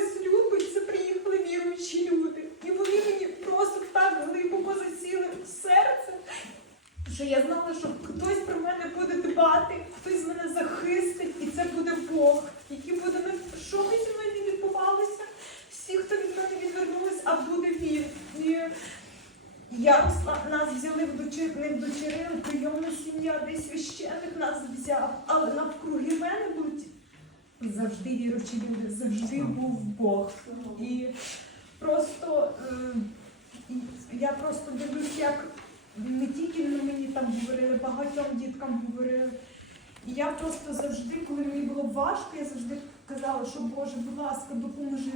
що любить, це приїхали віруючі люди. І вони мені просто так глибоко засіли в серце, що я знала, що хтось про мене буде дбати, хтось мене захистить, і це буде Бог, який буде на що би зі мною не відбувалося. Всі, хто від мене відвернулись, а буде він. І Ярослав нас взяли в дочер... не в дочерину, прийомна сім'я, де священник нас взяв, але будуть віручі люди, завжди був Бог. І просто е, я просто дивлюсь, як не тільки на мені там говорили, багатьом діткам говорили. І я просто завжди, коли мені було важко, я завжди казала, що Боже, будь ласка, допоможи